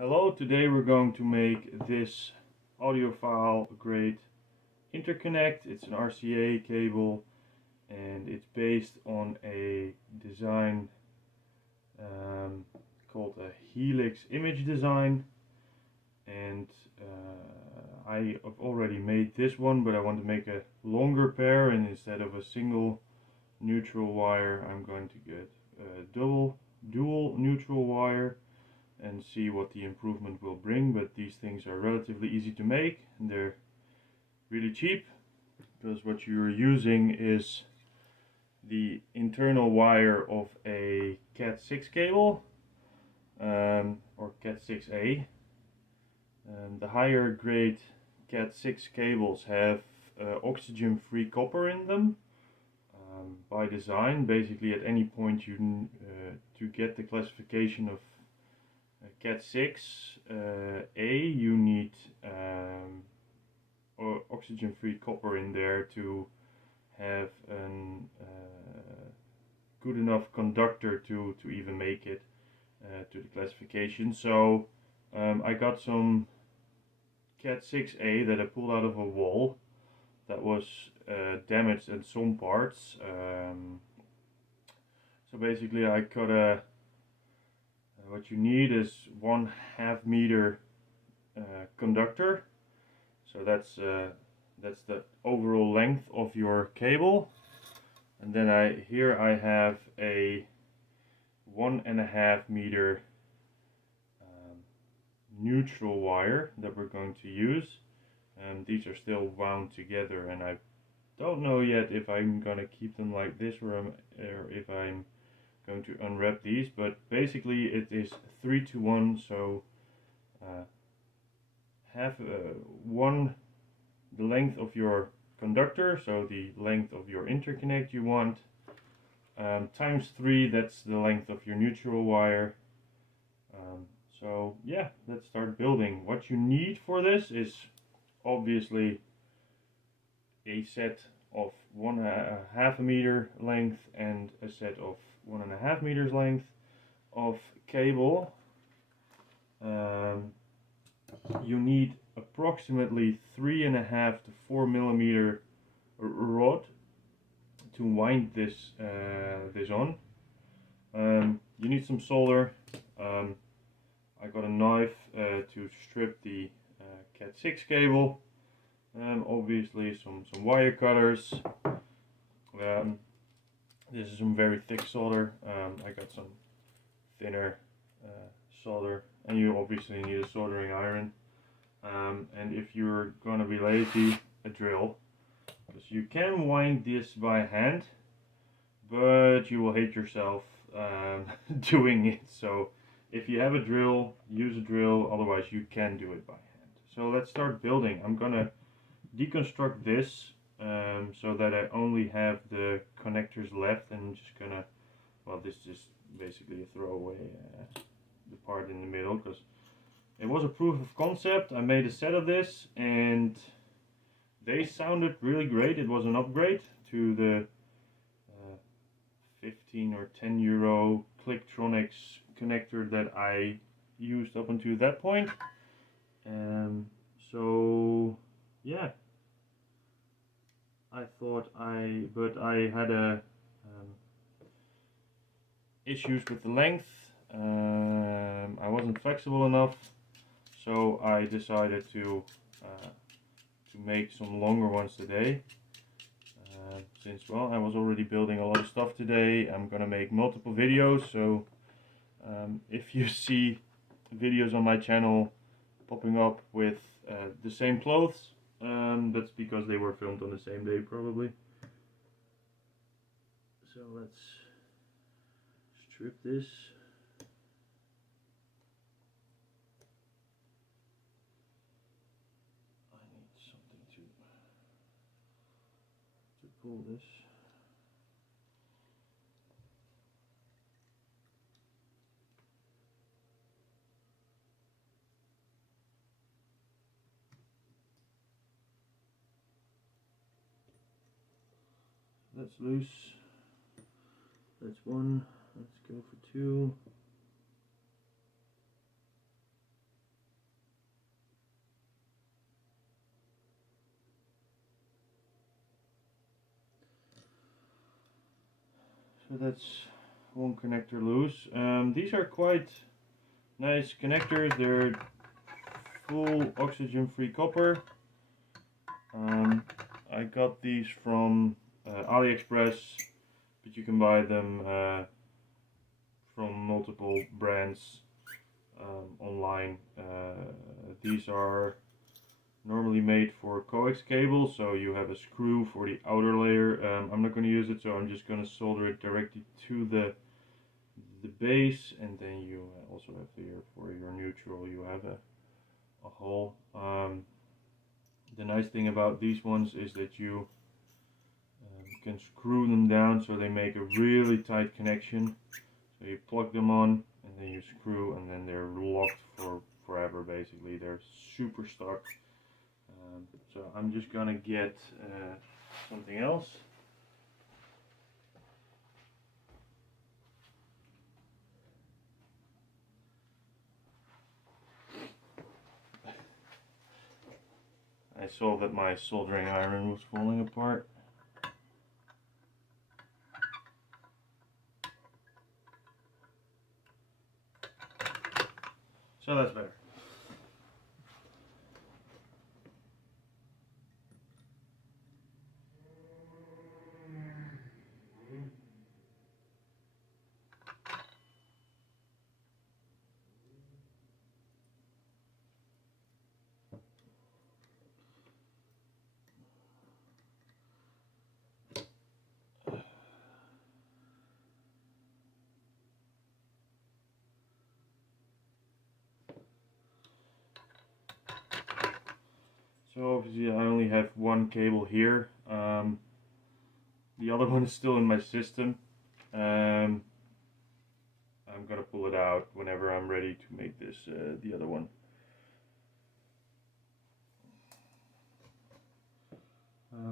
Hello, today we're going to make this audiophile grade interconnect. It's an RCA cable and it's based on a design called a helix image design, and I have already made this one, but I want to make a longer pair, and instead of a single neutral wire I'm going to get a dual neutral wire and see what the improvement will bring. But these things are relatively easy to make and they're really cheap, because what you're using is the internal wire of a Cat6 cable or Cat6A. The higher grade Cat6 cables have oxygen free copper in them by design. Basically at any point you to get the classification of Cat6A you need oxygen free copper in there to have a good enough conductor to even make it to the classification. So I got some Cat6A that I pulled out of a wall that was damaged in some parts. So basically I cut a what you need is 1/2 meter conductor. So that's the overall length of your cable, and then here I have a 1.5 meter neutral wire that we're going to use. And these are still wound together, and I don't know yet if I'm gonna keep them like this or if I'm going to unwrap these, but basically it is 3-to-1, so the length of your conductor, so the length of your interconnect you want, times 3, that's the length of your neutral wire. So yeah, let's start building. What you need for this is obviously a set of 1/2 meter length and a set of 1.5 meters length of cable. You need approximately 3.5 to 4 millimeter rod to wind this on. You need some solder. I got a knife to strip the Cat6 cable. Obviously some wire cutters. This is some very thick solder. I got some thinner solder, and you obviously need a soldering iron. And if you're gonna be lazy, a drill, because you can wind this by hand, but you will hate yourself doing it. So if you have a drill, use a drill, otherwise you can do it by hand. So let's start building. I'm gonna deconstruct this so that I only have the connectors left, and I'm just gonna, well, this is basically a throwaway the part in the middle, because it was a proof of concept. I made a set of this and they sounded really great. It was an upgrade to the 15 or 10 euro Clicktronics connector that I used up until that point. So yeah, I thought but I had issues with the length. I wasn't flexible enough, so I decided to make some longer ones today. Since, well, I was already building a lot of stuff today, I'm gonna make multiple videos. So if you see videos on my channel popping up with the same clothes, that's because they were filmed on the same day probably. So let's strip this. I need something to pull this. That's loose. That's one. Let's go for two. So that's one connector loose. These are quite nice connectors. They're full oxygen-free copper. I got these from AliExpress, but you can buy them from multiple brands online. These are normally made for coax cable, so you have a screw for the outer layer. I'm not going to use it, so I'm just going to solder it directly to the base, and then you also have here for your neutral, you have a hole. The nice thing about these ones is that you can screw them down so they make a really tight connection. So you plug them on and then you screw, and then they're locked for forever basically. They're super stuck. So I'm just gonna get something else. I saw that my soldering iron was falling apart. So that's better. So obviously I only have one cable here. The other one is still in my system. I'm gonna pull it out whenever I'm ready to make this the other one. Yeah.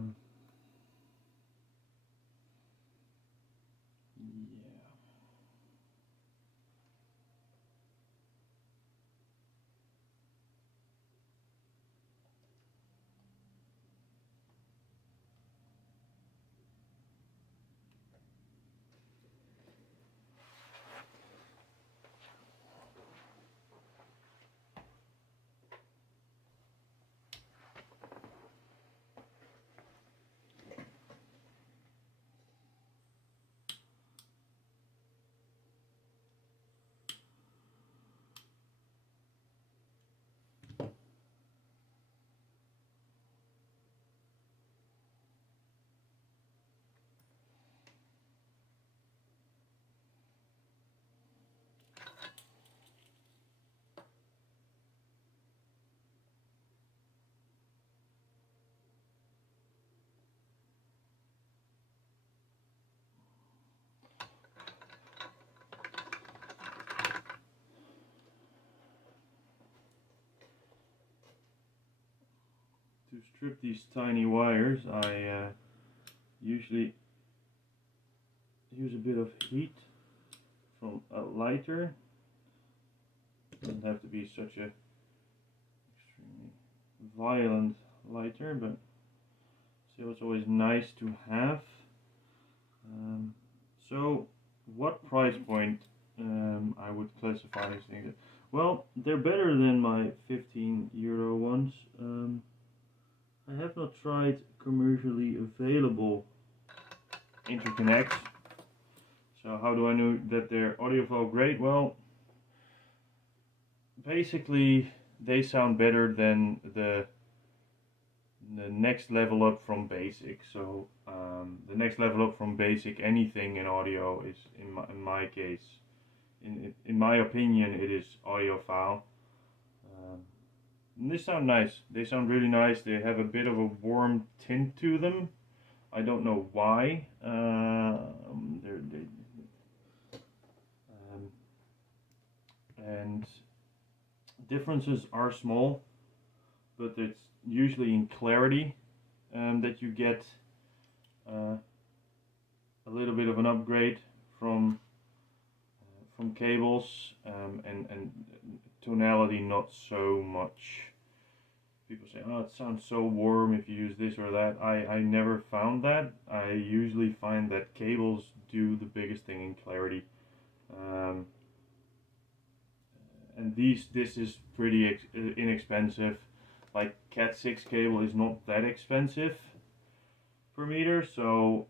To strip these tiny wires, I usually use a bit of heat from a lighter. Doesn't have to be such a extremely violent lighter, but still it's always nice to have. So what price point I would classify these things? Well, they're better than my €15 ones. I have not tried commercially available interconnects. So how do I know that they're audiophile grade? Well, basically they sound better than the next level up from basic. So the next level up from basic anything in audio is, in my case, in my opinion, it is audiophile. They sound nice. They sound really nice. They have a bit of a warm tint to them. I don't know why. And differences are small, but it's usually in clarity that you get a little bit of an upgrade from cables, and tonality not so much. people say, oh, it sounds so warm if you use this or that. I never found that. I usually find that cables do the biggest thing in clarity. And this is pretty inexpensive. Like Cat 6 cable is not that expensive per meter, so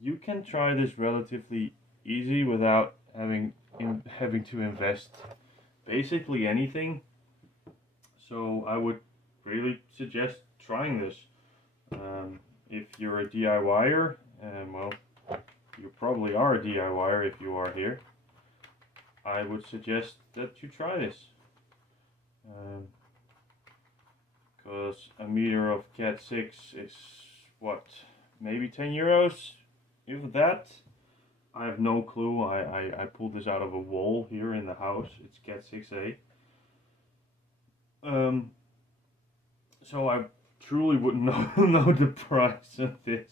you can try this relatively easy without having to invest basically anything. So I would really suggest trying this. If you're a DIYer, well, you probably are a DIYer if you are here, I would suggest that you try this. Because a meter of Cat 6 is what, maybe 10 euros, if that. I have no clue. I pulled this out of a wall here in the house. It's Cat 6A. So I truly wouldn't know the price of this.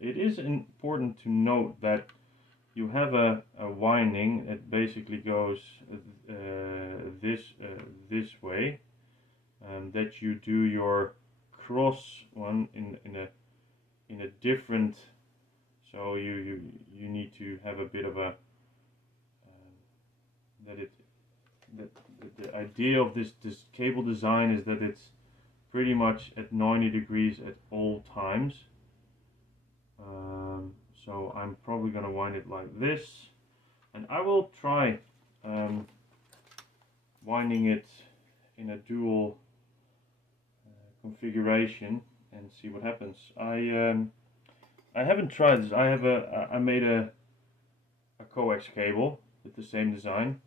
It is important to note that you have a winding. It basically goes this way, that you do your cross one in a different. So you need to have a bit of a the idea of this cable design is that it's pretty much at 90 degrees at all times. So I'm probably gonna wind it like this, and I will try winding it in a dual configuration and see what happens. I haven't tried this. I made a coax cable with the same design,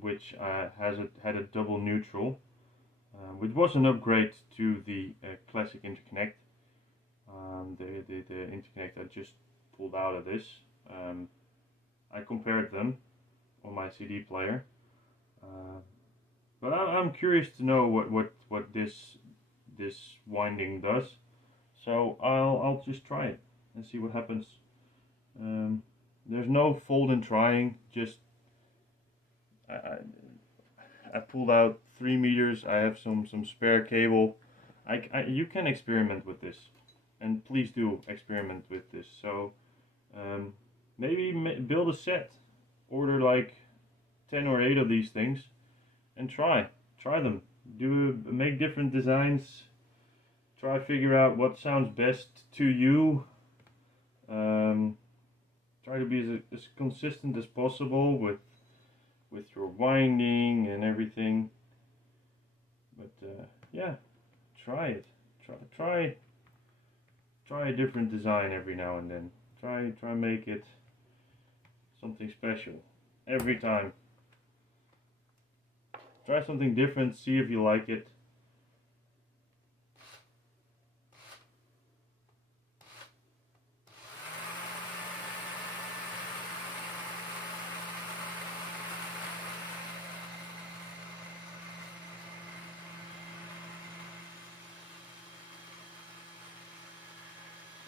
which had a double neutral, which was an upgrade to the classic interconnect. The interconnect I just pulled out of this. I compared them on my CD player, but I'm curious to know what this winding does. So I'll just try it and see what happens. There's no fault in trying. Just I pulled out 3 meters. I have some spare cable. You can experiment with this, and please do experiment with this. So maybe build a set, order like 10 or 8 of these things, and try them. Make different designs. Try figure out what sounds best to you. Try to be as consistent as possible with your winding and everything. But yeah, try it. Try a different design every now and then. Try make it something special every time. Try something different, see if you like it.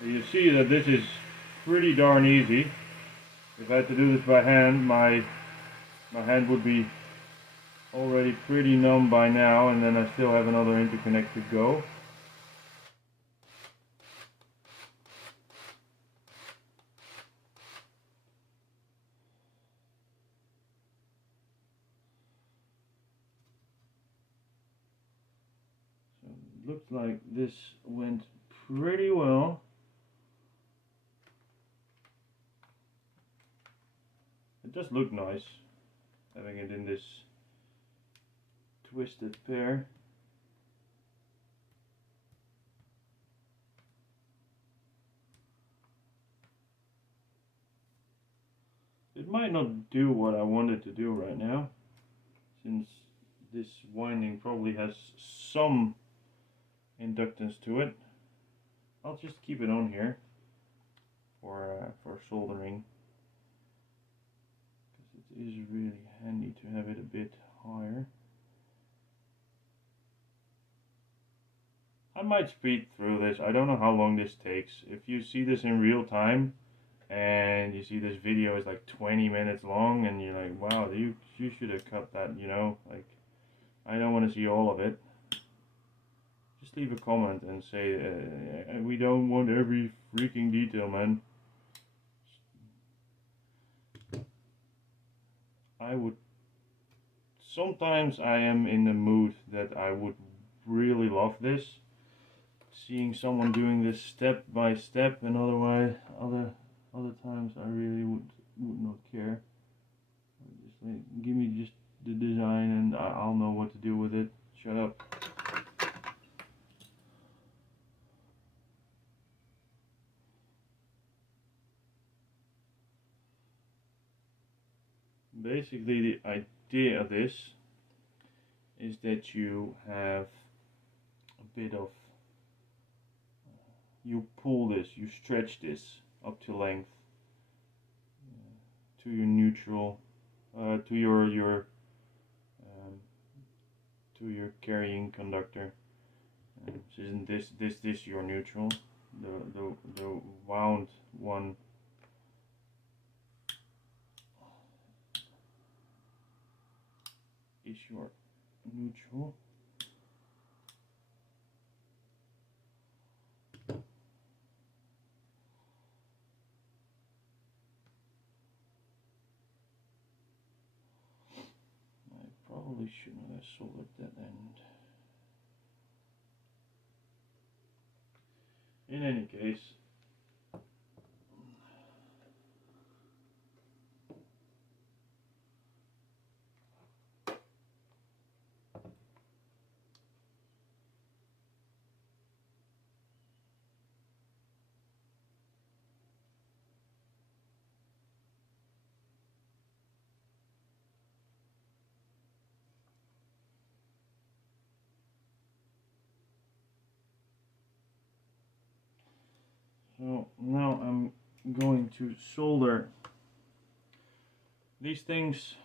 You see that this is pretty darn easy. If I had to do this by hand, my hand would be already pretty numb by now, and then I still have another interconnect to go. So it looks like this went pretty well. It does look nice, having it in this twisted pair. It might not do what I wanted to do right now, since this winding probably has some inductance to it. I'll just keep it on here for soldering. It is really handy to have it a bit higher. I might speed through this. I don't know how long this takes. If you see this in real time, and you see this video is like 20 minutes long, and you're like, wow, you should have cut that, you know, like, I don't want to see all of it. Just leave a comment and say, we don't want every freaking detail, man. Sometimes I am in the mood that I would really love this, seeing someone doing this step by step, and otherwise other times I really would not care. Just like, give me just the design and I'll know what to do with it. Shut up. Basically, the idea of this is that you have a bit of, you pull this, you stretch this up to length, to your neutral, to your carrying conductor. So isn't this your neutral? The wound one is your neutral. I probably shouldn't have soldered that end. In any case, so now I'm going to solder these things.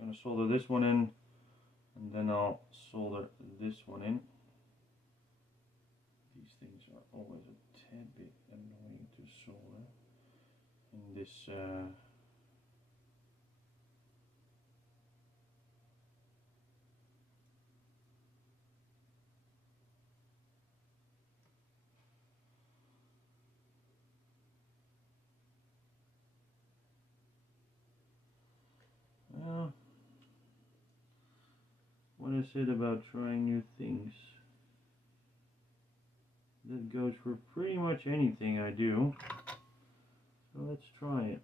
I'm going to solder this one in, and then I'll solder this one in. These things are always a tad bit annoying to solder. And this well, what I said about trying new things, that goes for pretty much anything I do. So let's try it.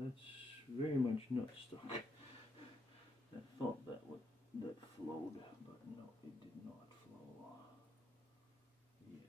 That's very much not stuck. I thought that flowed, but no, it did not flow yet.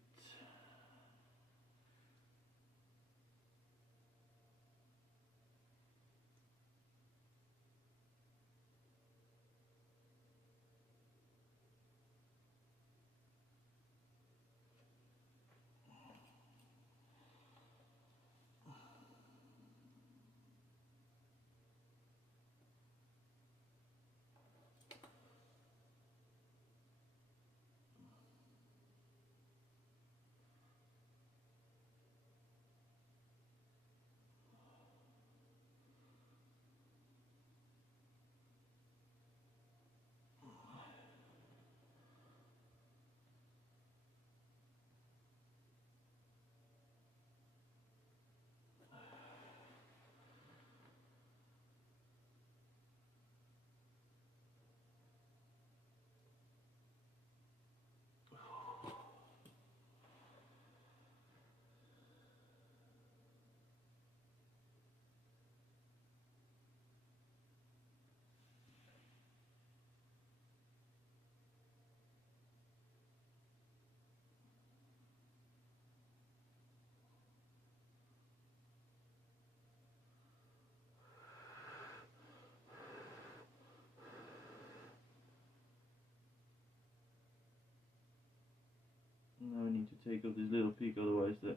Now I need to take off this little peak, otherwise the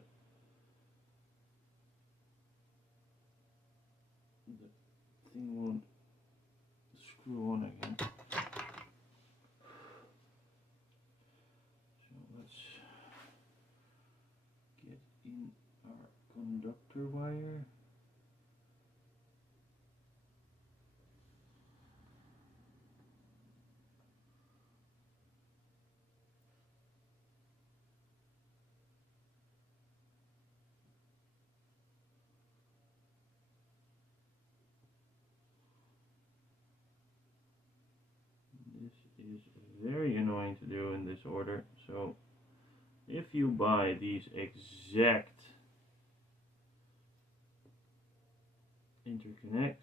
thing won't screw on again. So let's get in our conductor wire. This is very annoying to do in this order, so if you buy these exact interconnects,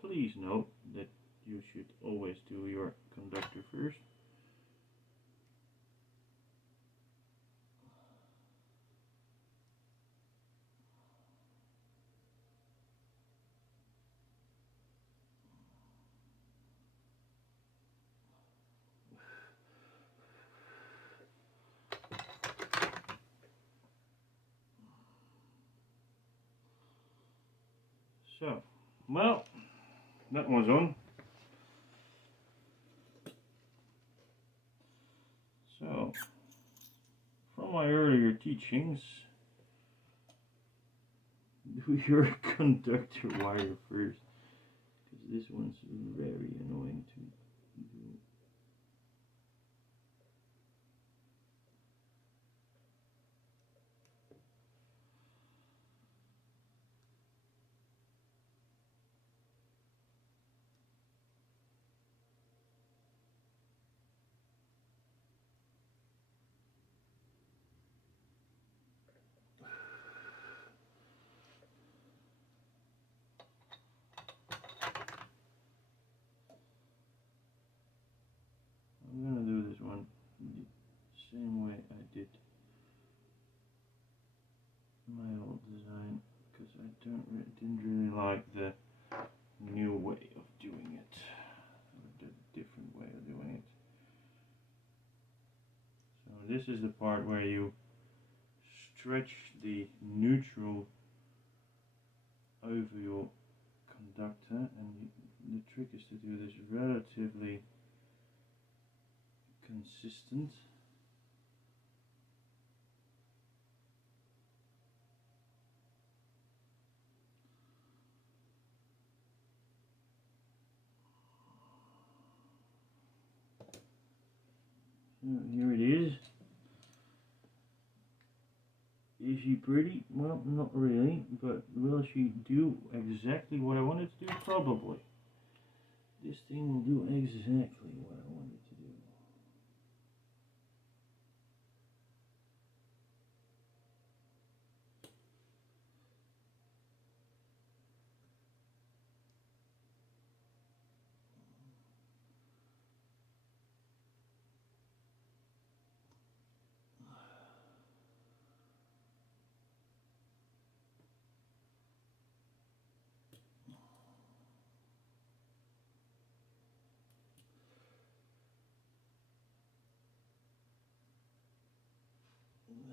please note that you should always do your conductor first. So, well, that was on. So, from my earlier teachings, do your conductor wire first, because this one's very annoying to do. I'm gonna do this one the same way I did my old design, because I didn't really like the new way of doing it, or the different way of doing it. So this is the part where you stretch the neutral over your conductor, and the trick is to do this relatively consistent. So here it is. Is she pretty? Well, not really, but will she do exactly what I wanted to do? Probably. This thing will do exactly what I wanted to do.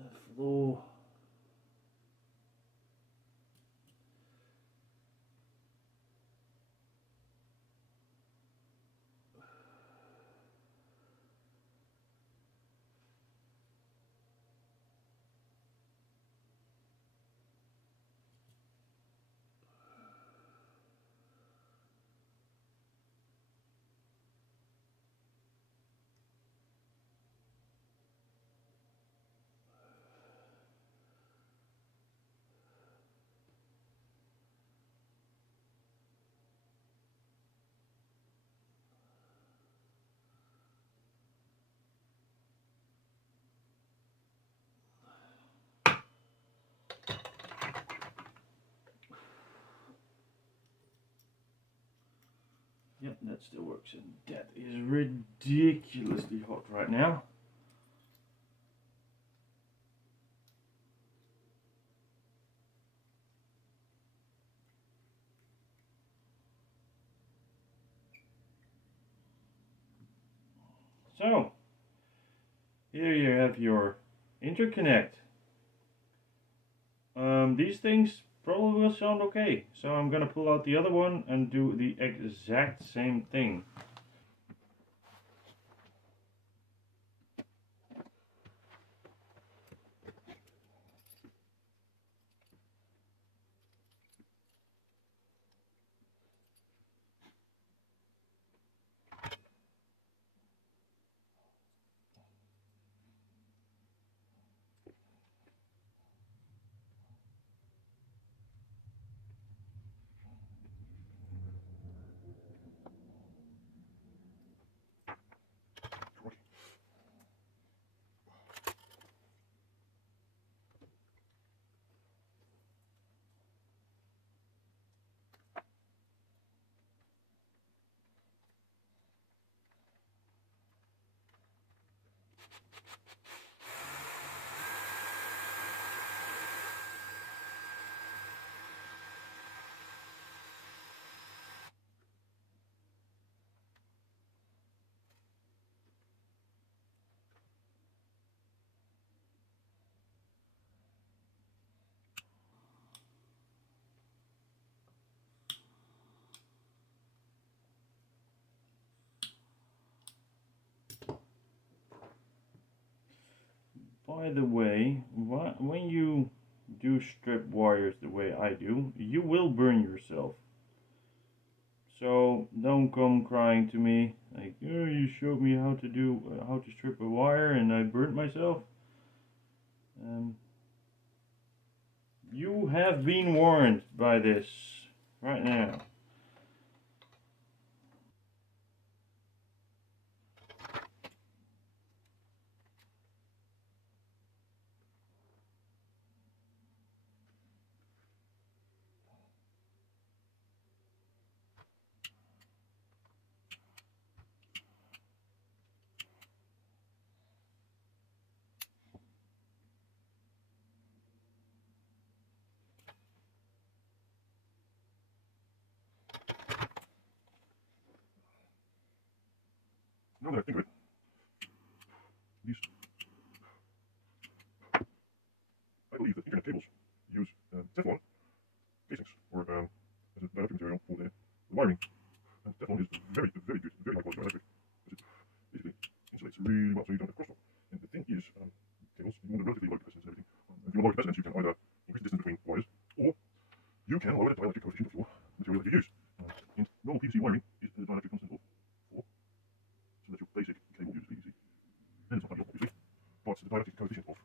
The floor. Yep, that still works, and that is ridiculously hot right now. So, Here you have your interconnect. These things probably will sound okay, so I'm gonna pull out the other one and do the exact same thing. By the way, when you do strip wires the way I do, you will burn yourself. So don't come crying to me like, oh, you showed me how to strip a wire and I burnt myself. You have been warned by this right now. Now that I think of it, these, I believe that Ethernet cables use Teflon casings or as a dielectric material for the wiring. And Teflon is very, very good, very high quality dielectric because it basically insulates really well so you don't have crosstalk. And the thing is, cables, you want a relatively low capacitance and everything. If you want low capacitance, you can either increase the distance between wires or you can lower the dielectric coefficient of your material that you use. And normal PVC wiring is a dielectric constant of 4, so that's your basic cable use PVC. And it's not ideal, obviously, but the dielectric coefficient of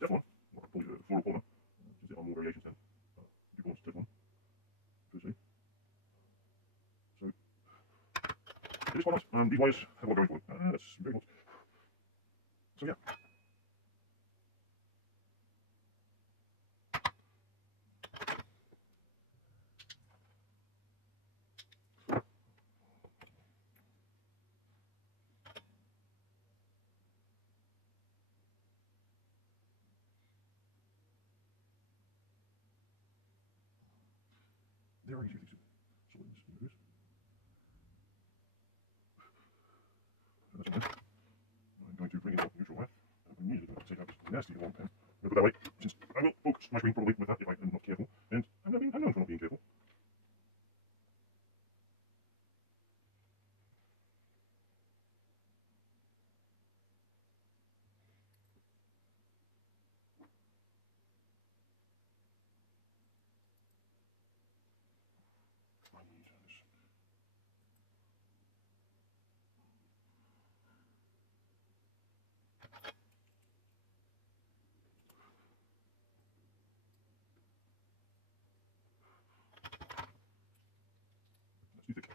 Teflon, or fluoropolymer, since there are more variations than DuPont's Teflon, per se. So, it is quite nice. And these wires have a lot going for them. That's very much. So, yeah. There are easy things to solder this in reverse. And that's okay. I'm going to bring in a neutral wire. I'm immediately going to take out this nasty long pen. I'm going to put that away, since I will focus my screen probably with that if I am not careful. And I'm known for not being careful. Let's do thick.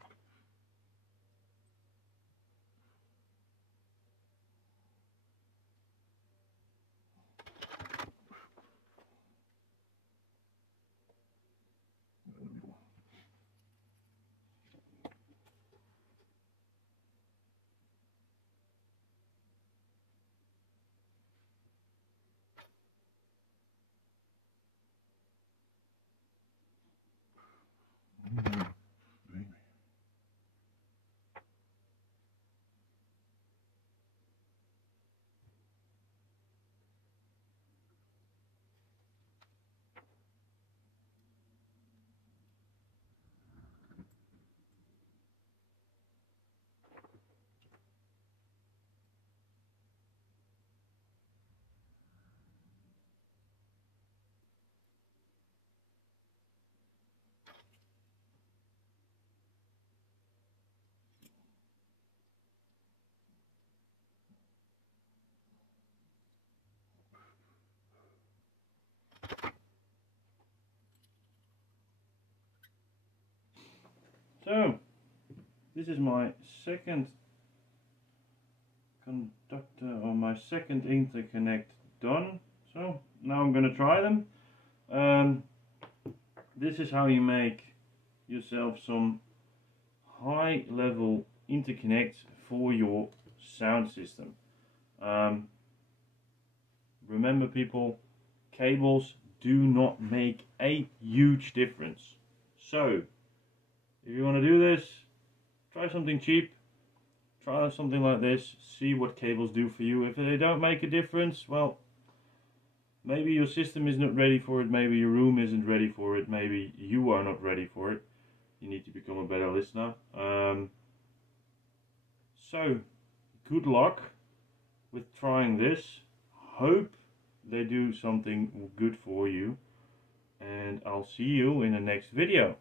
So, this is my second conductor, or my second interconnect done. So, now I'm going to try them. This is how you make yourself some high level interconnects for your sound system. Remember people, cables do not make a huge difference. So if you want to do this, try something cheap, try something like this, see what cables do for you. If they don't make a difference, well, maybe your system is not ready for it, maybe your room isn't ready for it, maybe you are not ready for it. You need to become a better listener. So, good luck with trying this. Hope they do something good for you. And I'll see you in the next video.